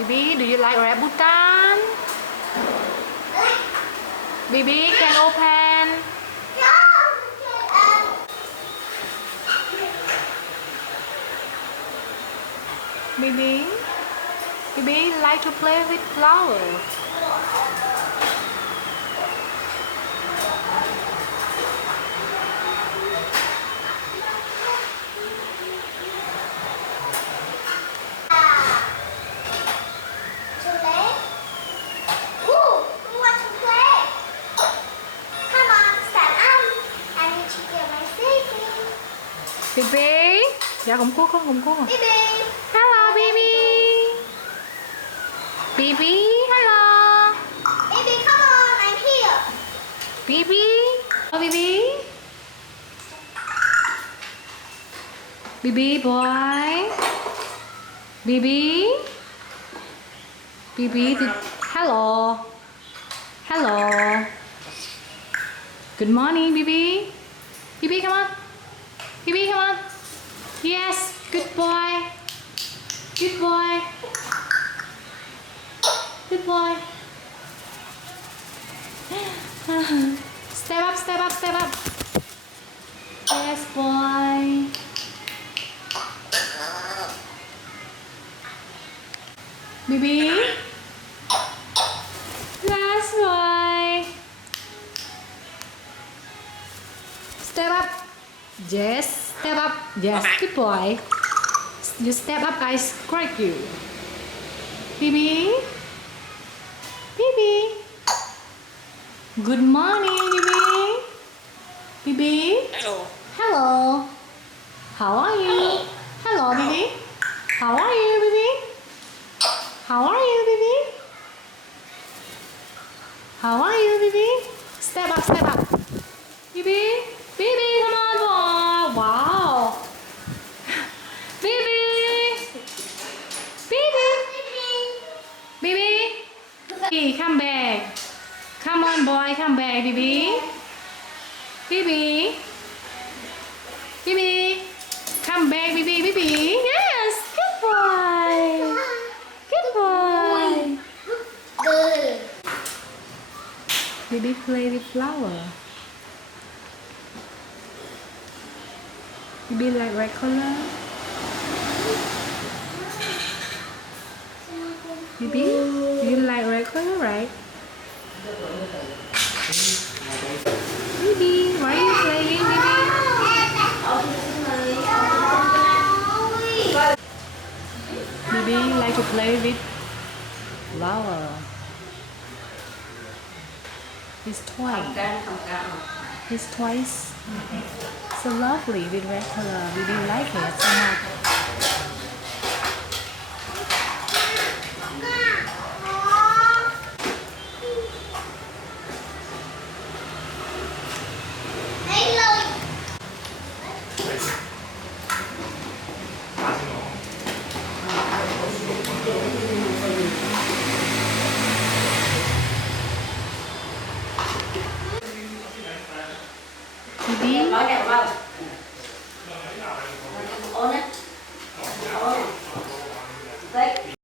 Bibi, do you like rambutan? Bibi, can open? Bibi, Bibi like to play with flowers. Bibi, dạ cũng cua không, cũng cua. Bibi. Hello, Bibi. Bibi, hello. Bibi, come on, I'm here. Bibi, oh Bibi. Bibi boy. Bibi. Bibi, hello. Hello. Good morning, Bibi. Bibi, come on. Bibi, come on. Yes, good boy. Good boy. Good boy. Step up, step up, step up. Yes, boy. Bibi. Yes, boy. Step up. Yes, step up. Yes, good boy. You step up, I strike you. Bibi. Bibi. Good morning, Bibi. Bibi. Hello. Hello. How are you? Hello, Bibi. How are you, Bibi? How are you, Bibi? How are you, Bibi? Step up, step up. Bibi. Bibi, come on, boy. Wow. Bibi. Bibi. Bibi. Bibi, come back. Come on, boy, come back, Bibi. Bibi. Bibi. Come back, Bibi, Bibi. Yes, good boy. Good boy. Good. Bibi play with flower. Bibi like red color. Bibi, you like red color, right? Bibi, why are you playing, Bibi? Bibi like to play with flower. His toy. His toys so lovely with red color. Bibi like it so much. Bibi,